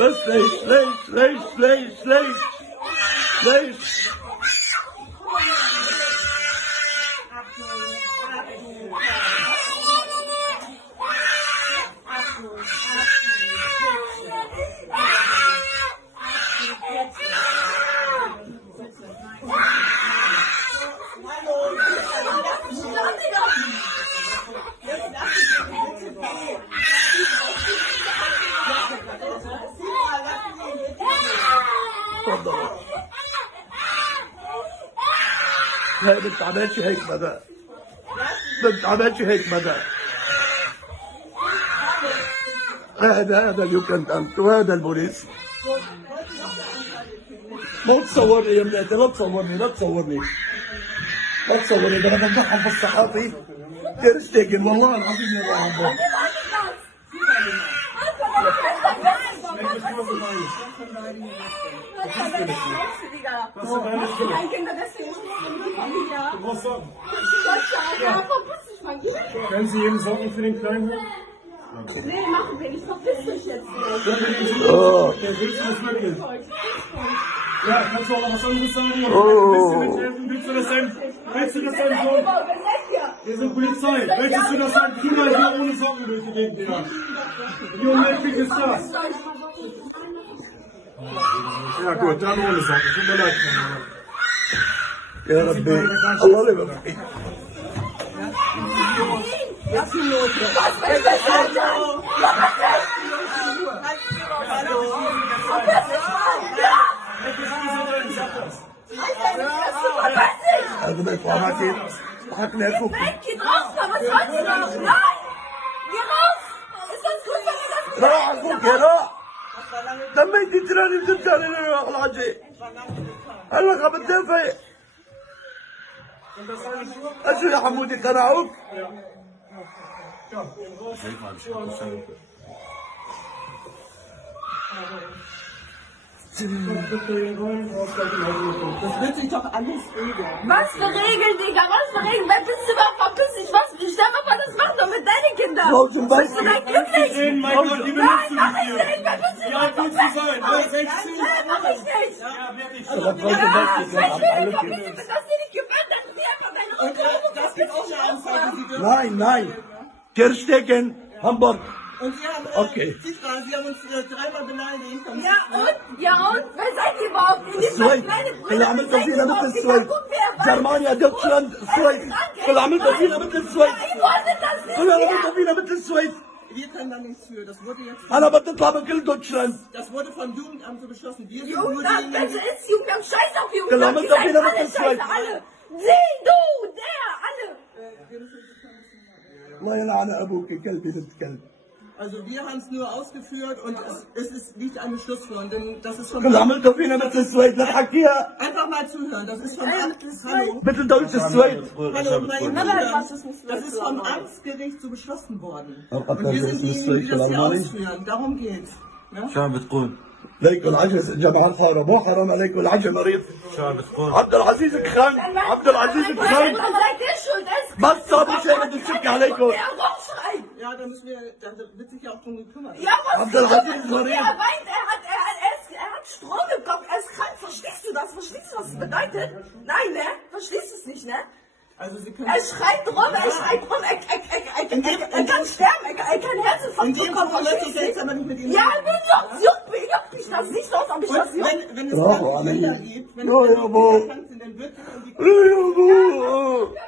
بس ليش؟ تفضل. لا ما تعملش هيك مدى. ما تعملش هيك مدى. هذا اليوكندانت وهذا البوليس. ما تصورني يا بناتي، لا تصورني لا تصورني. لا تصورني، ده انا بمدحهم في الصحافي تير شتيجن والله العظيم يا رب. Können Sie eben Socken für den Kleinen holen? Nee, machen wir nicht. Verpiss dich jetzt. Willst du das wirklich? Ja, kannst du auch noch was anderes sagen? Willst du mithelfen? Willst du das deinem Sohn? Wir sind Polizei. Möchtest du, dass dein Bruder hier ohne Socken durch die Gegend geht? Wie unmöglich ist das? Ja gut, dann ohne Socken. Tut mir leid. يا ربي الله يبارك. هذا ما يطلع معك حقنا لكم. راح اقولك راح دميت تراني بدت انا العجي هلا قبل دافع أشو يا حمودي قنعوك؟ Das wird sich doch alles regeln. Was für Regeln, Digga? Was für Regeln? Wer bist du überhaupt? Verpiss dich, was? Stell mal vor, das machst du mit deinen Kindern. Zum Beispiel. Bist du denn glücklich? Mein Gott, die Nein, mach ich nicht. Wer bist du? Ja, willst du sein? Nein, mach ich nicht. Ja, wirklich. Ja, ich will verpiss dich, das hast du nicht gewöhnt, dann zieh einfach deine Augen. Das gibt auch eine Anzeige. Sie dürfen. Nein. Ter Stegen, Hamburg. Und Sie haben, Okay. Sie haben uns dreimal beleidigt. Ja und? Wer seid ihr überhaupt? Ihr nehmt السويد meine kleine Brüder. اللي عملته فينا مثل السويد. جرمانيا دوتشلاند السويد. اللي عملته فينا مثل السويد. Ihr wolltet das nicht. اللي عملته فينا مثل السويد. Wir können da nichts für. Das wurde jetzt. أنا بتطلع من كل دوتشلاند. Das wurde vom Jugendamt so beschlossen. Wir sind nur Jugendamt, diejenigen. welche ist Jugendamt? Scheiß auf Genau, Jugendamt. mit Die der seid Fehler alle mit dem scheiße, Zweiten. alle. Sie, du, der, alle. الله يلعن أبوك كلبي بنت كلب. Also wir haben es nur ausgeführt und es liegt eine Schlussfolgerung, denn das ist vom اللي عملته فينا مثل السويد لا تحكيها. Einfach mal zuhören, das ist vom Hallo. مثل دولة السويد. Hallo, meine Nein, Damen, was ist nicht das ist vom Amtsgericht so beschlossen worden. أوقات Und wir sind الرئيس diejenigen, die das hier الألماني. ausführen, darum geht's. Ja? شو عم بتقول؟ ليكوا العجز جماعة الخارة مو حرام عليكم العجز مريض. شو عم بتقول؟ عبد العزيز كخان عبد العزيز كخان بس صابوا شيء بده يشك عليكم. Ja, da wird sich ja auch drum gekümmert. Ja, was عبد العزيز er مريض. weint, er hat Strom im Kopf, er ist krank. Verstehst du das? Verstehst du, was das bedeutet? Nein, ne? Verstehst du es nicht, ne? Also Sie können Er schreit rum, er kann sterben, er kann Herzinfarkt in dem bekommen, Fall lässt sich verstehst jetzt aber nicht mit du? Ihnen Ja, reden. mir juckt mich das nicht so, als ob ich das Und juckt. wenn es Bravo, dann Anne. Kinder gibt, wenn Ja, es ja, wo? krank sind, dann wird es um die يا